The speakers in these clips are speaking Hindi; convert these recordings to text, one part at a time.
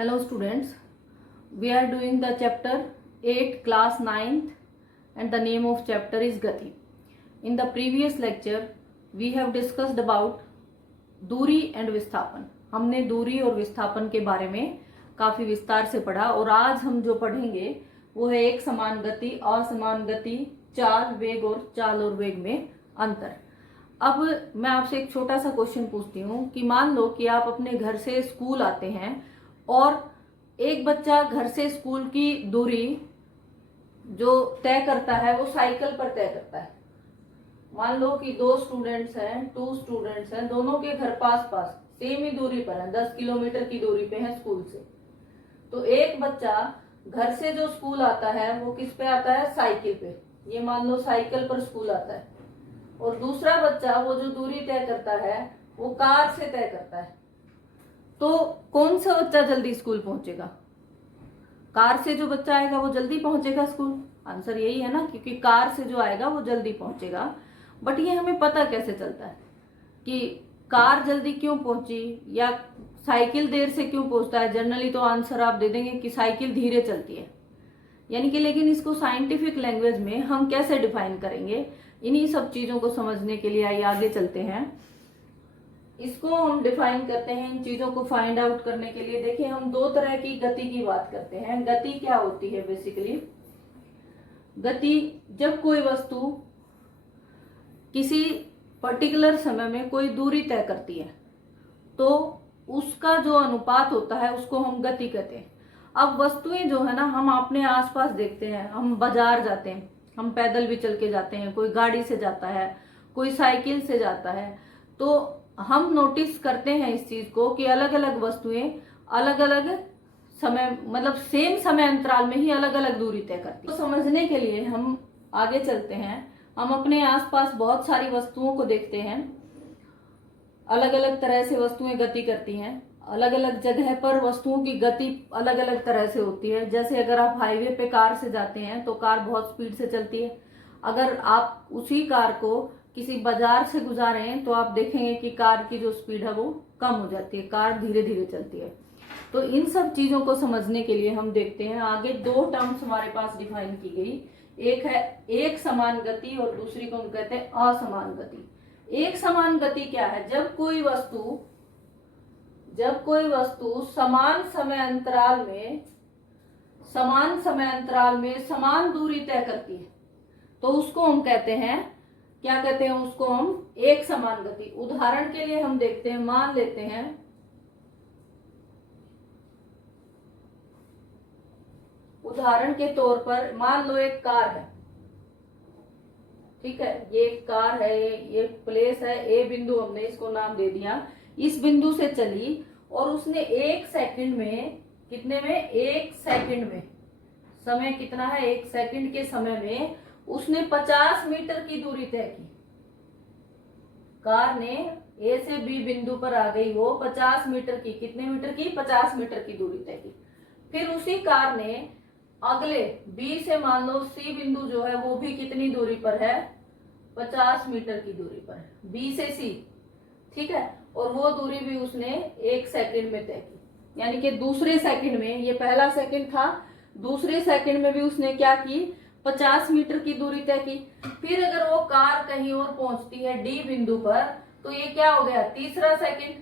Hello students, we are doing the chapter 8 class 9th and the name of chapter is Gati. In the previous lecture we have discussed about दूरी एंड विस्थापन. हमने दूरी और विस्थापन के बारे में काफी विस्तार से पढ़ा और आज हम जो पढ़ेंगे वो है एक समान गति, असमान गति, चाल वेग और चाल और वेग में अंतर. अब मैं आपसे एक छोटा सा क्वेश्चन पूछती हूँ कि मान लो कि आप अपने घर से स्कूल आते हैं और एक बच्चा घर से स्कूल की दूरी जो तय करता है वो साइकिल पर तय करता है. मान लो कि टू स्टूडेंट्स हैं, दोनों के घर पास पास सेम ही दूरी पर है, 10 किलोमीटर की दूरी पे है स्कूल से. तो एक बच्चा घर से जो स्कूल आता है वो किस पे आता है? साइकिल पे. ये मान लो साइकिल पर स्कूल आता है. और दूसरा बच्चा वो जो दूरी तय करता है वो कार से तय करता है. तो कौन सा बच्चा जल्दी स्कूल पहुंचेगा? कार से जो बच्चा आएगा वो जल्दी पहुंचेगा स्कूल. आंसर यही है ना, क्योंकि कार से जो आएगा वो जल्दी पहुंचेगा. बट ये हमें पता कैसे चलता है कि कार जल्दी क्यों पहुंची या साइकिल देर से क्यों पहुंचता है? जनरली तो आंसर आप दे देंगे कि साइकिल धीरे चलती है. यानी कि लेकिन इसको साइंटिफिक लैंग्वेज में हम कैसे डिफाइन करेंगे? इन्हीं सब चीजों को समझने के लिए आइए आगे चलते हैं. इसको हम डिफाइन करते हैं. इन चीजों को फाइंड आउट करने के लिए देखिए हम दो तरह की गति की बात करते हैं. गति क्या होती है? बेसिकली गति जब कोई वस्तु किसी पर्टिकुलर समय में कोई दूरी तय करती है तो उसका जो अनुपात होता है उसको हम गति कहते हैं. अब वस्तुएं जो है ना, हम अपने आसपास देखते हैं, हम बाजार जाते हैं, हम पैदल भी चल के जाते हैं, कोई गाड़ी से जाता है, कोई साइकिल से जाता है. तो हम नोटिस करते हैं इस चीज को कि अलग अलग वस्तुएं अलग अलग समय, मतलब सेम समय अंतराल में ही अलग अलग दूरी तय करती है. तो समझने के लिए हम आगे चलते हैं. हम अपने आसपास बहुत सारी वस्तुओं को देखते हैं. अलग अलग तरह से वस्तुएं गति करती हैं. अलग अलग जगह पर वस्तुओं की गति अलग अलग तरह से होती है. जैसे अगर आप हाईवे पे कार से जाते हैं तो कार बहुत स्पीड से चलती है. अगर आप उसी कार को किसी बाजार से गुजारे हैं तो आप देखेंगे कि कार की जो स्पीड है वो कम हो जाती है, कार धीरे धीरे चलती है. तो इन सब चीजों को समझने के लिए हम देखते हैं आगे दो टर्म्स हमारे पास डिफाइन की गई. एक है एक समान गति और दूसरी को हम कहते हैं असमान गति. एक समान गति क्या है? जब कोई वस्तु समान समय अंतराल में समान दूरी तय करती है तो उसको हम कहते हैं, क्या कहते हैं? उसको हम एक समान गति. उदाहरण के लिए हम देखते हैं, मान लेते हैं उदाहरण के तौर पर मान लो एक कार है. ठीक है, ये एक कार है, ये प्लेस है ए बिंदु, हमने इसको नाम दे दिया. इस बिंदु से चली और उसने एक सेकंड में, कितने में? एक सेकंड में. समय कितना है? एक सेकंड के समय में उसने 50 मीटर की दूरी तय की. कार ने ए से बी बिंदु पर आ गई, वो 50 मीटर की, कितने मीटर की? 50 मीटर की दूरी तय की. फिर उसी कार ने अगले बी से, मान लो सी बिंदु जो है वो भी कितनी दूरी पर है? 50 मीटर की दूरी पर है, बी से सी. ठीक है, और वो दूरी भी उसने एक सेकंड में तय की. यानी कि दूसरे सेकंड में, ये पहला सेकंड था, दूसरे सेकंड में भी उसने क्या की? 50 मीटर की दूरी तय की. फिर अगर वो कार कहीं और पहुंचती है डी बिंदु पर तो ये क्या हो गया? तीसरा सेकंड.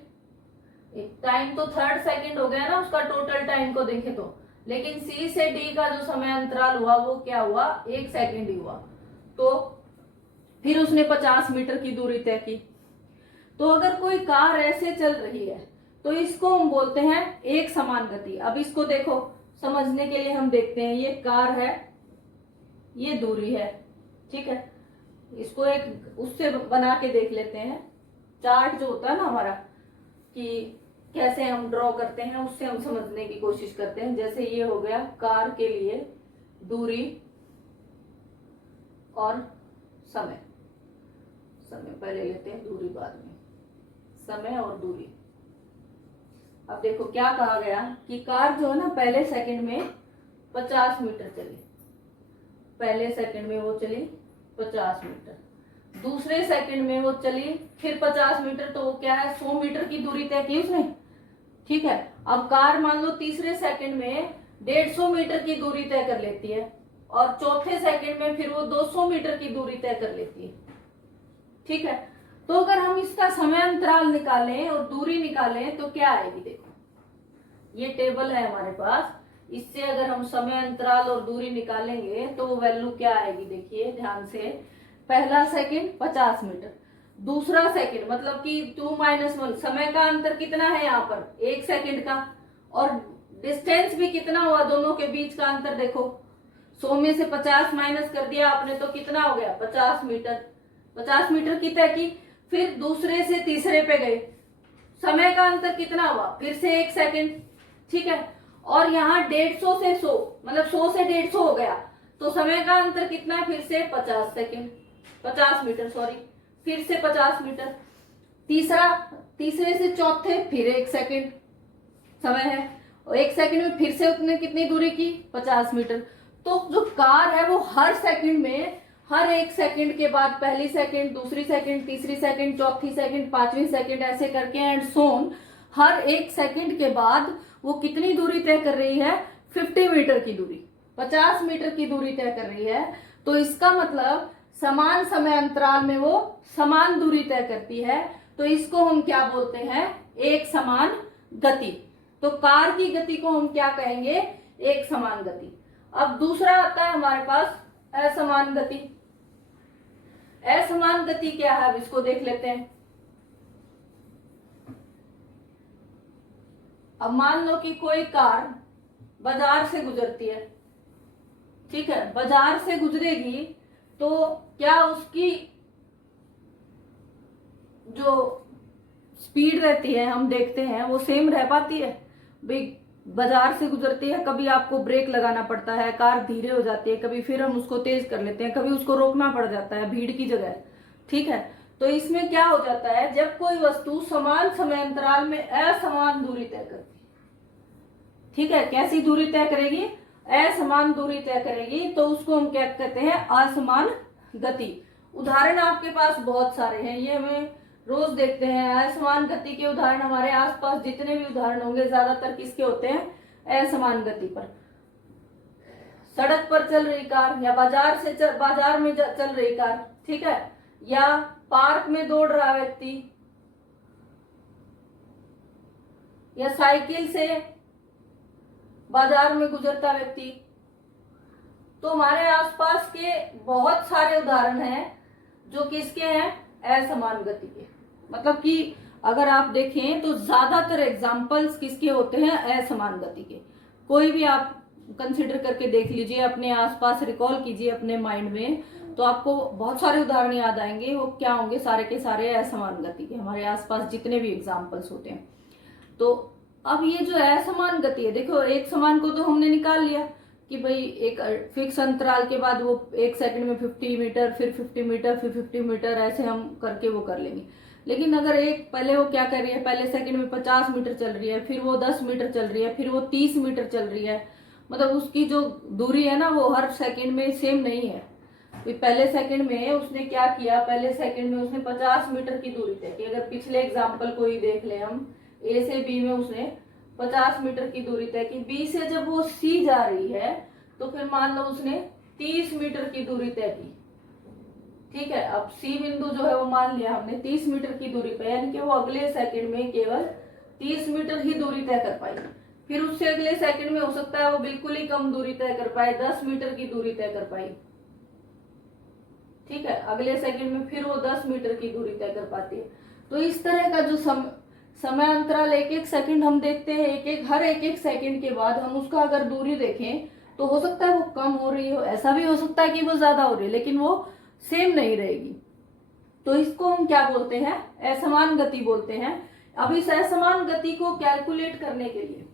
टाइम तो थर्ड सेकंड हो गया ना उसका, टोटल टाइम को देखे तो. लेकिन सी से डी का जो समय अंतराल हुआ वो क्या हुआ? एक सेकंड ही हुआ. तो फिर उसने 50 मीटर की दूरी तय की. तो अगर कोई कार ऐसे चल रही है तो इसको हम बोलते हैं एक समान गति. अब इसको देखो, समझने के लिए हम देखते हैं, ये कार है, ये दूरी है. ठीक है, इसको एक उससे बना के देख लेते हैं. चार्ट जो होता है ना हमारा, कि कैसे हम ड्रॉ करते हैं, उससे हम समझने की कोशिश करते हैं. जैसे ये हो गया कार के लिए दूरी और समय. समय पहले लेते हैं, दूरी बाद में. समय और दूरी. अब देखो क्या कहा गया कि कार जो है ना पहले सेकंड में 50 मीटर चली. पहले सेकंड में वो चली 50 मीटर. दूसरे सेकंड में वो चली फिर 50 मीटर. तो वो क्या है? 100 मीटर की दूरी तय की उसने. ठीक है। अब कार मान लो तीसरे सेकंड में 150 मीटर की दूरी तय कर लेती है और चौथे सेकंड में फिर वो 200 मीटर की दूरी तय कर लेती है। ठीक है, तो अगर हम इसका समय अंतराल निकालें और दूरी निकालें तो क्या आएगी? देखो ये टेबल है हमारे पास, इससे अगर हम समय अंतराल और दूरी निकालेंगे तो वो वैल्यू क्या आएगी? देखिए ध्यान से, पहला सेकंड 50 मीटर, दूसरा सेकंड मतलब कि 2 - 1, समय का अंतर कितना है यहाँ पर? 1 सेकंड का, और डिस्टेंस भी कितना हुआ दोनों के बीच का अंतर? देखो 100 में से 50 माइनस कर दिया आपने तो कितना हो गया? 50 मीटर। 50 मीटर की तय की, फिर दूसरे से तीसरे पे गए, समय का अंतर कितना हुआ? फिर से 1 सेकंड। ठीक है, और यहाँ 150 से 100 मतलब 100 से 150 हो गया, तो समय का अंतर कितना है? फिर से 50 सेकंड, 50 मीटर सॉरी, फिर से 50 मीटर। तीसरे से चौथे फिर 1 सेकंड समय है, और 1 सेकंड में फिर से उतने कितनी दूरी की? 50 मीटर। तो जो कार है वो हर सेकंड में, हर 1 सेकंड के बाद पहली सेकंड, दूसरी सेकंड, तीसरी सेकंड, चौथी सेकंड, पांचवी सेकंड, ऐसे करके एंड सोन, हर 1 सेकंड के बाद वो कितनी दूरी तय कर रही है? 50 मीटर की दूरी, 50 मीटर की दूरी तय कर रही है। तो इसका मतलब समान समय अंतराल में वो समान दूरी तय करती है, तो इसको हम क्या बोलते हैं? एक समान गति। तो कार की गति को हम क्या कहेंगे? एक समान गति। अब दूसरा आता है हमारे पास असमान गति। असमान गति क्या है? अब इसको देख लेते हैं। अब मान लो कि कोई कार बाजार से गुजरती है, ठीक है, बाजार से गुजरेगी तो क्या उसकी जो स्पीड रहती है हम देखते हैं वो सेम रह पाती है? भाई बाजार से गुजरती है, कभी आपको ब्रेक लगाना पड़ता है, कार धीरे हो जाती है, कभी फिर हम उसको तेज कर लेते हैं, कभी उसको रोकना पड़ जाता है भीड़ की जगह। ठीक है, तो इसमें क्या हो जाता है? जब कोई वस्तु समान समय अंतराल में असमान दूरी तय करती है, ठीक है, कैसी दूरी तय करेगी? असमान दूरी तय करेगी, तो उसको हम क्या कहते हैं? असमान गति। उदाहरण आपके पास बहुत सारे हैं, ये हमें रोज देखते हैं। असमान गति के उदाहरण हमारे आसपास जितने भी उदाहरण होंगे ज्यादातर किसके होते हैं? असमान गति पर। सड़क पर चल रही कार, या बाजार में चल रही कार, ठीक है, या पार्क में दौड़ रहा व्यक्ति, या साइकिल से बाजार में गुजरता व्यक्ति। तो हमारे आसपास के बहुत सारे उदाहरण हैं जो किसके हैं? असमान गति के। मतलब कि अगर आप देखें तो ज्यादातर एग्जाम्पल्स किसके होते हैं? असमान गति के। कोई भी आप कंसिडर करके देख लीजिए, अपने आसपास रिकॉल कीजिए अपने माइंड में, तो आपको बहुत सारे उदाहरण याद आएंगे। वो क्या होंगे? सारे के सारे असमान गति के, हमारे आसपास जितने भी एग्जाम्पल्स होते हैं। तो अब ये जो असमान गति है, देखो एक समान को तो हमने निकाल लिया कि भाई एक फिक्स अंतराल के बाद वो 1 सेकंड में 50 मीटर, फिर 50 मीटर, फिर 50 मीटर, ऐसे हम करके वो कर लेंगे। लेकिन अगर एक पहले वो क्या कर रही है? पहले सेकंड में 50 मीटर चल रही है, फिर वो 10 मीटर चल रही है, फिर वो 30 मीटर चल रही है, मतलब उसकी जो दूरी है ना वो हर सेकंड में सेम नहीं है। पहले सेकंड में उसने क्या किया? पहले सेकंड में उसने 50 मीटर की दूरी तय की। अगर पिछले एग्जाम्पल को ही देख ले हम, ए से बी में उसने 50 मीटर की दूरी तय की। बी से जब वो सी जा रही है तो फिर मान लो उसने 30 मीटर की दूरी तय की। ठीक है, अब सी बिंदु जो है वो मान लिया हमने 30 मीटर की दूरी पे, यानी कि वो अगले सेकंड में केवल 30 मीटर ही दूरी तय कर पाई। फिर उससे अगले सेकंड में हो सकता है वो बिल्कुल ही कम दूरी तय कर पाए, 10 मीटर की दूरी तय कर पाई। ठीक है, अगले सेकंड में फिर वो 10 मीटर की दूरी तय कर पाती है। तो इस तरह का जो समय अंतराल 1-1 सेकंड हम देखते हैं, हर 1-1 सेकंड के बाद हम उसका अगर दूरी देखें तो हो सकता है वो कम हो रही हो, ऐसा भी हो सकता है कि वो ज्यादा हो रही है, लेकिन वो सेम नहीं रहेगी। तो इसको हम क्या बोलते हैं? असमान गति बोलते हैं। अब इस असमान गति को कैलकुलेट करने के लिए,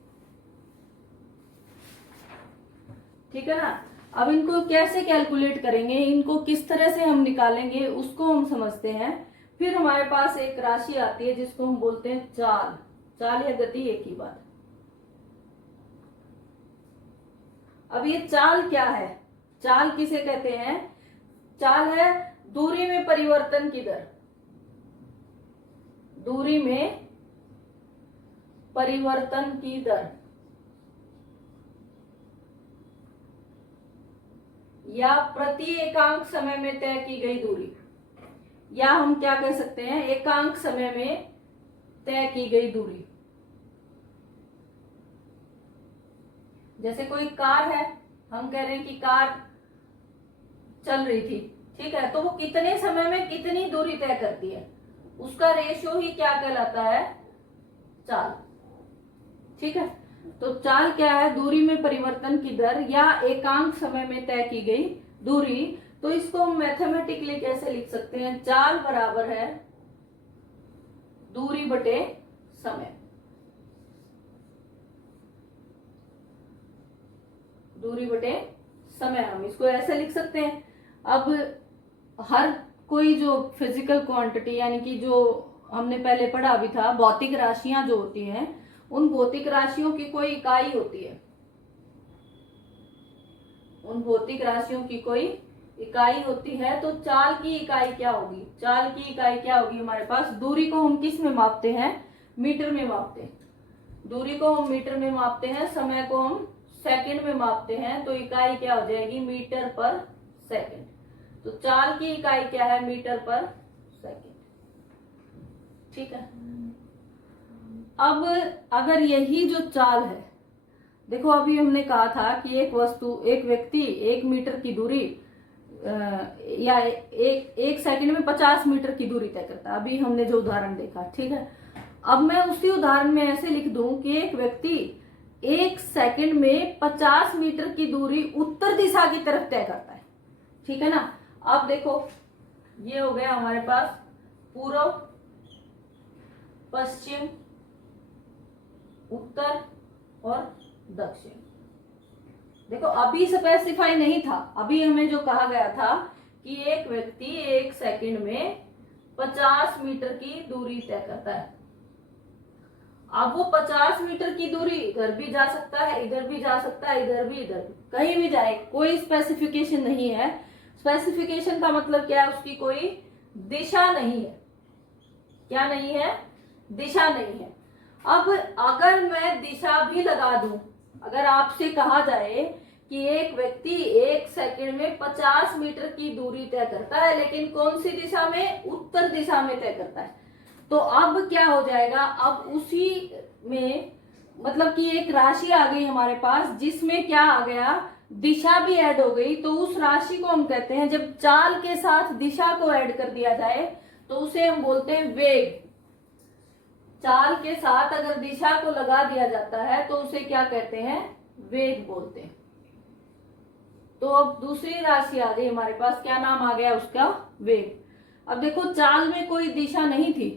ठीक है ना, अब इनको कैसे कैलकुलेट करेंगे, इनको किस तरह से हम निकालेंगे उसको हम समझते हैं। फिर हमारे पास एक राशि आती है जिसको हम बोलते हैं चाल। चाल या गति एक ही बात। अब ये चाल क्या है? चाल किसे कहते हैं? चाल है दूरी में परिवर्तन की दर। दूरी में परिवर्तन की दर या प्रति एकांक समय में तय की गई दूरी, या हम क्या कह सकते हैं, एकांक समय में तय की गई दूरी। जैसे कोई कार है, हम कह रहे हैं कि कार चल रही थी, ठीक है, तो वो कितने समय में कितनी दूरी तय करती है, उसका रेशियो ही क्या कहलाता है, चाल। ठीक है, तो चाल क्या है, दूरी में परिवर्तन की दर या एकांक समय में तय की गई दूरी। तो इसको हम मैथमेटिकली कैसे लिख सकते हैं, चाल बराबर है दूरी बटे समय। दूरी बटे समय, हम इसको ऐसे लिख सकते हैं। अब हर कोई जो फिजिकल क्वांटिटी, यानी कि जो हमने पहले पढ़ा भी था, भौतिक राशियां जो होती हैं, उन भौतिक राशियों की कोई इकाई होती है, उन भौतिक राशियों की कोई इकाई होती है। तो चाल की इकाई क्या होगी, चाल की इकाई क्या होगी हमारे पास, दूरी को हम किस में मापते हैं, मीटर में मापते हैं। दूरी को हम मीटर में मापते हैं, समय को हम सेकंड में मापते हैं, तो इकाई क्या हो जाएगी, मीटर पर सेकंड। तो चाल की इकाई क्या है, मीटर पर सेकंड। ठीक है, अब अगर यही जो चाल है, देखो अभी हमने कहा था कि एक वस्तु, एक व्यक्ति 1 मीटर की दूरी या एक सेकंड में 50 मीटर की दूरी तय करता है। अभी हमने जो उदाहरण देखा, ठीक है। अब मैं उसी उदाहरण में ऐसे लिख दूं कि एक व्यक्ति 1 सेकंड में 50 मीटर की दूरी उत्तर दिशा की तरफ तय करता है, ठीक है ना। अब देखो, ये हो गया हमारे पास पूर्व, पश्चिम, उत्तर और दक्षिण। देखो अभी स्पेसिफाई नहीं था, अभी हमें जो कहा गया था कि एक व्यक्ति 1 सेकंड में 50 मीटर की दूरी तय करता है। अब वो 50 मीटर की दूरी इधर भी जा सकता है, इधर भी जा सकता है, इधर भी कहीं भी जाए, कोई स्पेसिफिकेशन नहीं है। स्पेसिफिकेशन का मतलब क्या है, उसकी कोई दिशा नहीं है। क्या नहीं है, दिशा नहीं है। अब अगर मैं दिशा भी लगा दूं, अगर आपसे कहा जाए कि एक व्यक्ति 1 सेकंड में 50 मीटर की दूरी तय करता है, लेकिन कौन सी दिशा में, उत्तर दिशा में तय करता है, तो अब क्या हो जाएगा, अब उसी में मतलब कि एक राशि आ गई हमारे पास, जिसमें क्या आ गया, दिशा भी ऐड हो गई। तो उस राशि को हम कहते हैं, जब चाल के साथ दिशा को ऐड कर दिया जाए तो उसे हम बोलते हैं वेग। चाल के साथ अगर दिशा को लगा दिया जाता है तो उसे क्या कहते हैं, वेग बोलते हैं। तो अब दूसरी राशि आ गई हमारे पास, क्या नाम आ गया उसका, वेग। अब देखो चाल में कोई दिशा नहीं थी,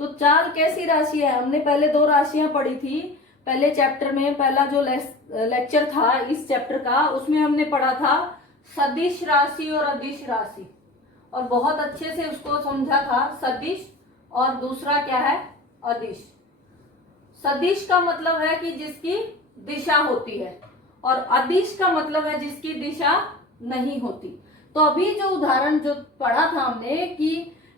तो चाल कैसी राशि है, हमने पहले 2 राशियां पढ़ी थी पहले चैप्टर में। पहला जो लेक्चर था इस चैप्टर का, उसमें हमने पढ़ा था सदिश राशि और अदिश राशि, और बहुत अच्छे से उसको समझा था। सदिश और दूसरा क्या है, अदिश। सदिश का मतलब है कि जिसकी दिशा होती है, और अदिश का मतलब है जिसकी दिशा नहीं होती। तो अभी जो उदाहरण जो पढ़ा था हमने कि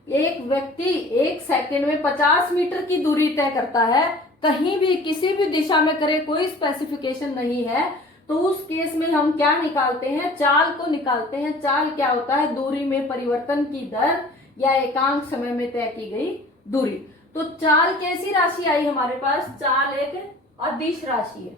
एक व्यक्ति 1 सेकंड में 50 मीटर की दूरी तय करता है, कहीं भी किसी भी दिशा में करे, कोई स्पेसिफिकेशन नहीं है, तो उस केस में हम क्या निकालते हैं, चाल को निकालते हैं। चाल क्या होता है, दूरी में परिवर्तन की दर या एकांक समय में तय की गई दूरी। तो चाल कैसी राशि आई हमारे पास, चाल एक अदिश राशि है।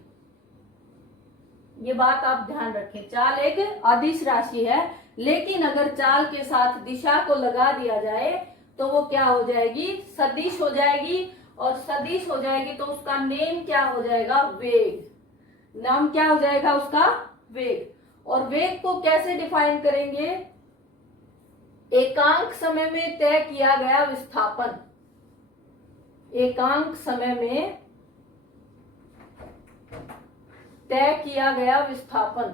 ये बात आप ध्यान रखें, चाल एक अदिश राशि है, लेकिन अगर चाल के साथ दिशा को लगा दिया जाए तो वो क्या हो जाएगी, सदिश हो जाएगी। और सदिश हो जाएगी तो उसका नेम क्या हो जाएगा, वेग। नाम क्या हो जाएगा उसका, वेग। और वेग को कैसे डिफाइन करेंगे, एकांक समय में तय किया गया विस्थापन। एकांक समय में तय किया गया विस्थापन।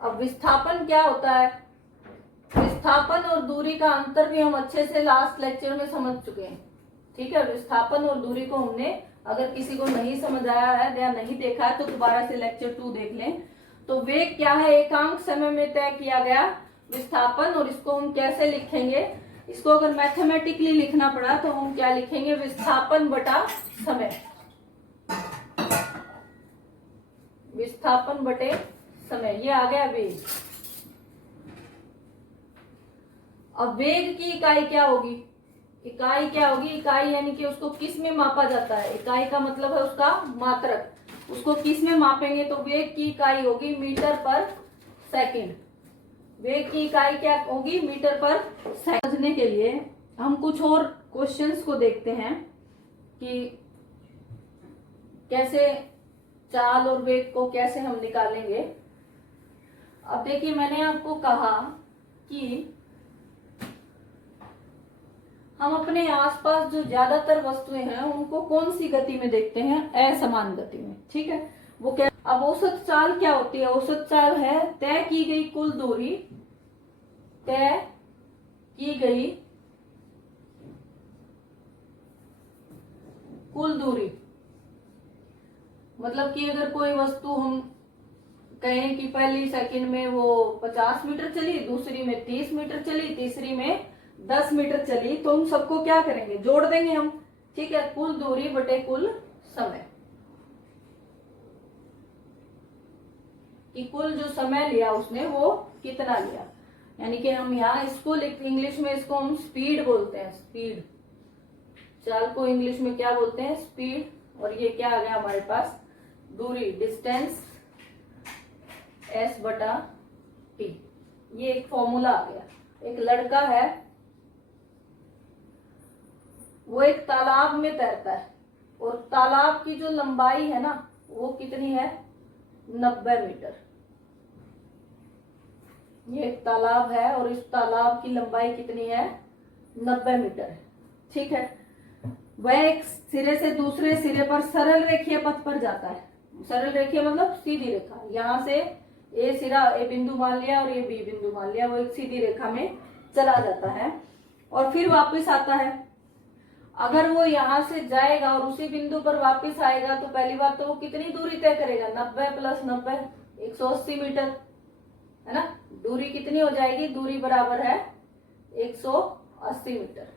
अब विस्थापन क्या होता है, विस्थापन और दूरी का अंतर भी हम अच्छे से लास्ट लेक्चर में समझ चुके हैं। ठीक है, विस्थापन और दूरी को हमने, अगर किसी को नहीं समझ आया है या नहीं देखा है तो दोबारा से लेक्चर 2 देख लें। तो वेग क्या है, एकांक समय में तय किया गया विस्थापन। और इसको हम कैसे लिखेंगे, इसको अगर मैथमेटिकली लिखना पड़ा तो हम क्या लिखेंगे, विस्थापन बटा समय, विस्थापन बटे समय, ये आ गया वेग। अब वेग की इकाई क्या होगी, इकाई क्या होगी, इकाई यानी कि उसको किस में मापा जाता है, इकाई का मतलब है उसका मात्रक, उसको किस में मापेंगे, तो वेग की इकाई होगी मीटर पर सेकंड, वेग की इकाई क्या होगी, मीटर पर सेकंड। समझने के लिए हम कुछ और क्वेश्चंस को देखते हैं कि कैसे चाल और वेग को कैसे हम निकालेंगे। अब देखिए, मैंने आपको कहा कि हम अपने आसपास जो ज्यादातर वस्तुएं हैं उनको कौन सी गति में देखते हैं, असमान गति में, ठीक है। वो क्या, अब औसत चाल क्या होती है, औसत चाल है तय की गई कुल दूरी, तय की गई कुल दूरी, मतलब कि अगर कोई वस्तु हम कहें कि पहली सेकंड में वो 50 मीटर चली, दूसरी में 30 मीटर चली, तीसरी में 10 मीटर चली, तो हम सबको क्या करेंगे, जोड़ देंगे हम, ठीक है, कुल दूरी बटे कुल समय, कि कुल जो समय लिया उसने वो कितना लिया, यानी कि हम यहाँ इसको लिखते, इंग्लिश में इसको हम स्पीड बोलते हैं, स्पीड, चाल को इंग्लिश में क्या बोलते हैं, स्पीड। और ये क्या आ गया हमारे पास, दूरी, डिस्टेंस, एस बटा टी, ये एक फॉर्मूला आ गया। एक लड़का है, वो एक तालाब में तैरता है और तालाब की जो लंबाई है ना वो कितनी है, 90 मीटर। ये एक तालाब है और इस तालाब की लंबाई कितनी है, 90 मीटर है, ठीक है। वह एक सिरे से दूसरे सिरे पर सरल रेखीय पथ पर जाता है, सरल रेखीय मतलब सीधी रेखा, यहां से ए सिरा, ए बिंदु मान लिया और ये बी बिंदु मान लिया, वो एक सीधी रेखा में चला जाता है और फिर वापस आता है। अगर वो यहां से जाएगा और उसी बिंदु पर वापस आएगा तो पहली बात तो वो कितनी दूरी तय करेगा, 90 प्लस 90, 180 मीटर, है ना। दूरी कितनी हो जाएगी, दूरी बराबर है 180 मीटर।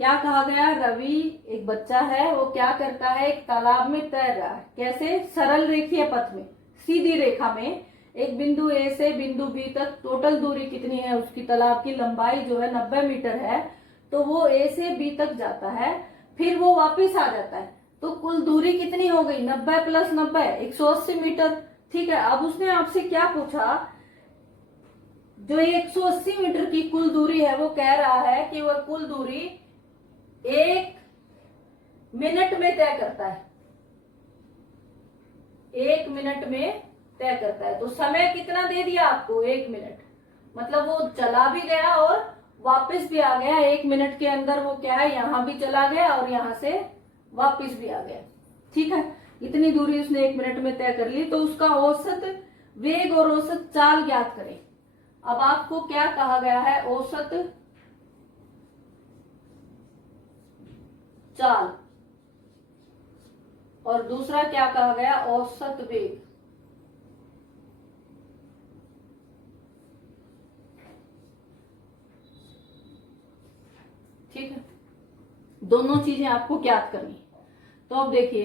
क्या कहा गया, रवि एक बच्चा है, वो क्या करता है, एक तालाब में तैर रहा है, कैसे, सरल रेखीय पथ में, सीधी रेखा में, एक बिंदु ए से बिंदु बी तक टोटल दूरी कितनी है उसकी, तालाब की लंबाई जो है 90 मीटर है, तो वो ए से बी तक जाता है, फिर वो वापस आ जाता है, तो कुल दूरी कितनी हो गई, 90 प्लस 90, 180 मीटर, ठीक है। अब उसने आपसे क्या पूछा, जो ये 180 मीटर की कुल दूरी है वो कह रहा है कि वह कुल दूरी 1 मिनट में तय करता है, 1 मिनट में तय करता है। तो समय कितना दे दिया आपको, 1 मिनट, मतलब वो चला भी गया और वापस भी आ गया, 1 मिनट के अंदर वो क्या है, यहां भी चला गया और यहां से वापस भी आ गया, ठीक है। इतनी दूरी उसने 1 मिनट में तय कर ली, तो उसका औसत वेग और औसत चाल ज्ञात करें। अब आपको क्या कहा गया है, औसत चाल, और दूसरा क्या कहा गया, औसत वेग, ठीक है। दोनों चीजें आपको ज्ञात करनी। तो अब देखिए,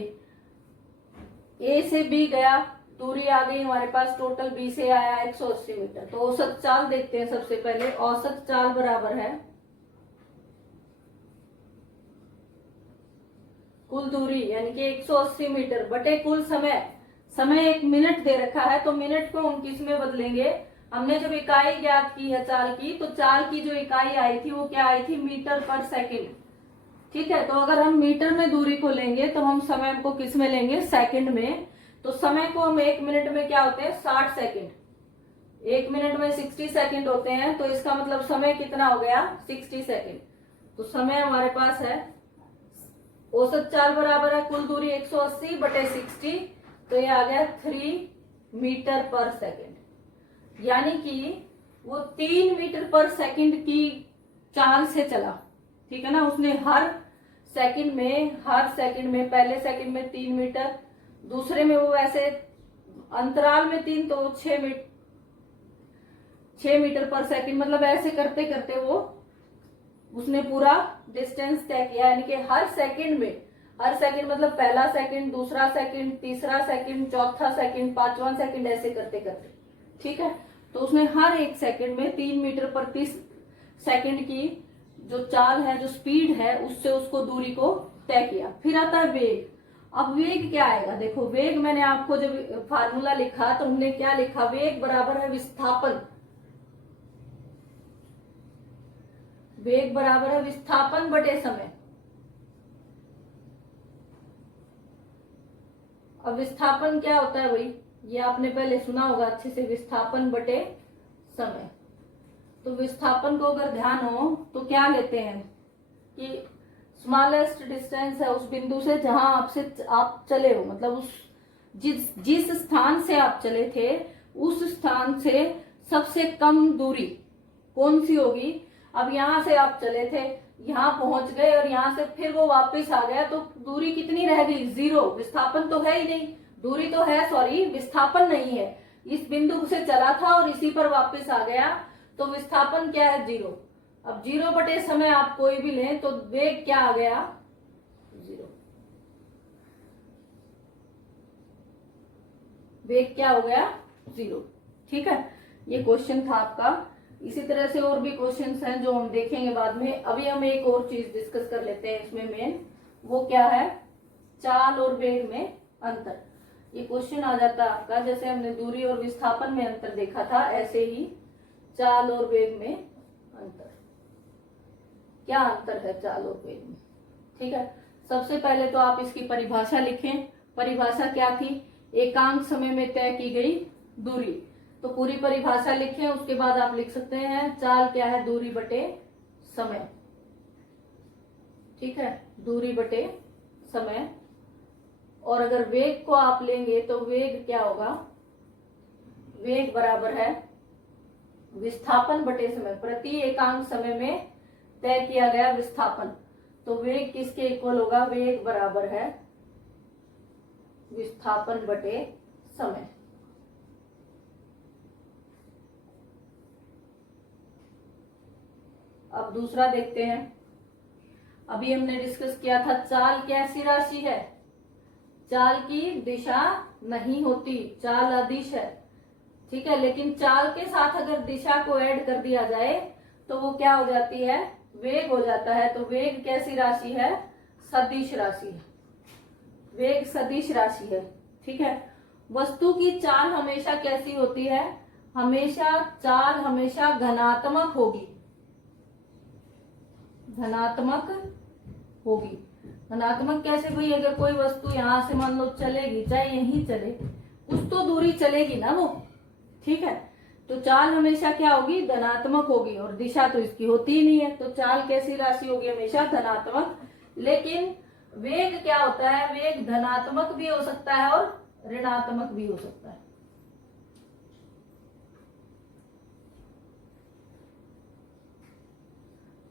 ए से बी गया, दूरी आ गई हमारे पास, टोटल बी से आया 180 मीटर। तो औसत चाल देखते हैं सबसे पहले। औसत चाल बराबर है कुल दूरी यानी कि 180 मीटर बटे कुल समय। समय 1 मिनट दे रखा है, तो मिनट को हम किस में बदलेंगे, हमने जब इकाई ज्ञात की है चाल की, तो चाल की जो इकाई आई थी वो क्या आई थी, मीटर पर सेकंड, ठीक है। तो अगर हम मीटर में दूरी को लेंगे तो हम समय को किस में लेंगे, सेकंड में। तो समय को हम 1 मिनट में क्या होते हैं, 60 सेकंड, 1 मिनट में 60 सेकंड होते हैं, तो इसका मतलब समय कितना हो गया, 60 सेकंड। तो समय हमारे पास है, औसत चाल बराबर है कुल दूरी 180 बटे 60, तो ये आ गया 3 मीटर पर सेकंड, यानी कि वो 3 मीटर पर सेकंड की चाल से चला, ठीक है ना। उसने हर सेकंड में पहले सेकंड में 3 मीटर, दूसरे में वो ऐसे अंतराल में 3, तो 6 मीटर पर सेकंड, मतलब ऐसे करते करते वो उसने पूरा डिस्टेंस तय किया, यानी कि हर सेकंड मतलब पहला सेकंड, दूसरा सेकंड, तीसरा सेकंड, चौथा सेकंड, पांचवा सेकंड, ऐसे करते करते, ठीक है। तो उसने हर एक सेकंड में 3 मीटर प्रति सेकंड की जो चाल है, जो स्पीड है, उससे उसको दूरी को तय किया। फिर आता है वेग। अब वेग क्या आएगा, देखो वेग मैंने आपको जब फार्मूला लिखा तो हमने क्या लिखा, वेग बराबर है विस्थापन, वेग बराबर है विस्थापन बटे समय। अब विस्थापन क्या होता है भाई, ये आपने पहले सुना होगा अच्छे से, विस्थापन बटे समय। तो विस्थापन को अगर ध्यान हो तो क्या लेते हैं कि स्मॉलेस्ट डिस्टेंस है उस बिंदु से जहां आप चले हो, मतलब उस जिस स्थान से आप चले थे उस स्थान से सबसे कम दूरी कौन सी होगी। अब यहां से आप चले थे, यहां पहुंच गए और यहां से फिर वो वापस आ गया, तो दूरी कितनी रह गई, 0। विस्थापन तो है ही नहीं, दूरी तो है, सॉरी विस्थापन नहीं है। इस बिंदु से चला था और इसी पर वापस आ गया, तो विस्थापन क्या है, 0। अब 0 बटे समय आप कोई भी लें तो वेग क्या आ गया, 0। वेग क्या हो गया, 0। ठीक है, ये क्वेश्चन था आपका। इसी तरह से और भी क्वेश्चंस हैं जो हम देखेंगे बाद में। अभी हम एक और चीज डिस्कस कर लेते हैं इसमें मेन, वो क्या है, चाल और वेग में अंतर। ये क्वेश्चन आ जाता है आपका, जैसे हमने दूरी और विस्थापन में अंतर देखा था, ऐसे ही चाल और वेग में अंतर। क्या अंतर है चाल और वेग में, ठीक है। सबसे पहले तो आप इसकी परिभाषा लिखें। परिभाषा क्या थी, एकांक समय में तय की गई दूरी। तो पूरी परिभाषा लिखें, उसके बाद आप लिख सकते हैं चाल क्या है, दूरी बटे समय, ठीक है, दूरी बटे समय। और अगर वेग को आप लेंगे तो वेग क्या होगा, वेग बराबर है विस्थापन बटे समय, प्रति एकांक समय में तय किया गया विस्थापन। तो वेग किसके इक्वल होगा, वेग बराबर है विस्थापन बटे समय। अब दूसरा देखते हैं। अभी हमने डिस्कस किया था चाल कैसी राशि है, चाल की दिशा नहीं होती, चाल अदिश है, ठीक है। लेकिन चाल के साथ अगर दिशा को ऐड कर दिया जाए तो वो क्या हो जाती है, वेग हो जाता है। तो वेग कैसी राशि है, सदिश राशि है, वेग सदिश राशि है, ठीक है। वस्तु की चाल हमेशा कैसी होती है, चाल हमेशा धनात्मक होगी, धनात्मक होगी। धनात्मक कैसे भाई, अगर कोई वस्तु यहां से मान लो चलेगी, चाहे यहीं चले, कुछ तो दूरी चलेगी ना वो, ठीक है। तो चाल हमेशा क्या होगी, धनात्मक होगी, और दिशा तो इसकी होती ही नहीं है। तो चाल कैसी राशि होगी, हमेशा धनात्मक। लेकिन वेग क्या होता है, वेग धनात्मक भी हो सकता है और ऋणात्मक भी हो सकता है।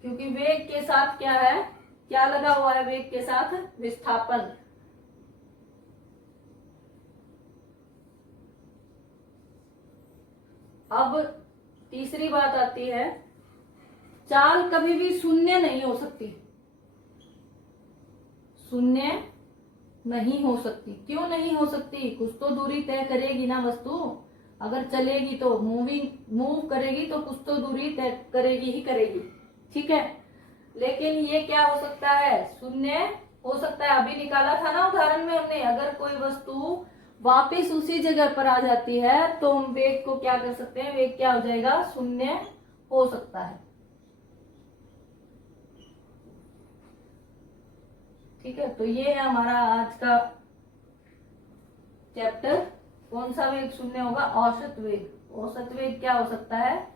क्योंकि वेग के साथ क्या है, क्या लगा हुआ है, वेग के साथ विस्थापन। अब तीसरी बात आती है, चाल कभी भी शून्य नहीं हो सकती, शून्य नहीं हो सकती। क्यों नहीं हो सकती, कुछ तो दूरी तय करेगी ना वस्तु, अगर चलेगी तो मूव करेगी तो कुछ तो दूरी तय करेगी ही करेगी, ठीक है। लेकिन ये क्या हो सकता है, शून्य हो सकता है। अभी निकाला था ना उदाहरण में हमने, अगर कोई वस्तु वापस उसी जगह पर आ जाती है तो हम वेग को क्या कर सकते हैं, वेग क्या हो जाएगा, शून्य हो सकता है, ठीक है। तो ये है हमारा आज का चैप्टर। कौन सा वेग शून्य होगा, औसत वेग। औसत वेग क्या हो सकता है,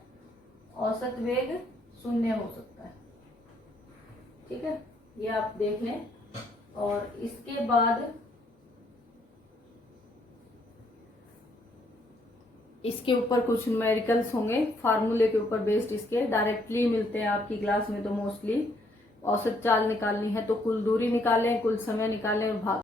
औसत वेग शून्य हो सकता है, ठीक है। ये आप देख लें। और इसके बाद इसके ऊपर कुछ न्यूमेरिकल्स होंगे, फार्मूले के ऊपर बेस्ड, इसके डायरेक्टली मिलते हैं आपकी क्लास में। तो मोस्टली औसत चाल निकालनी है तो कुल दूरी निकालें, कुल समय निकालें, भाग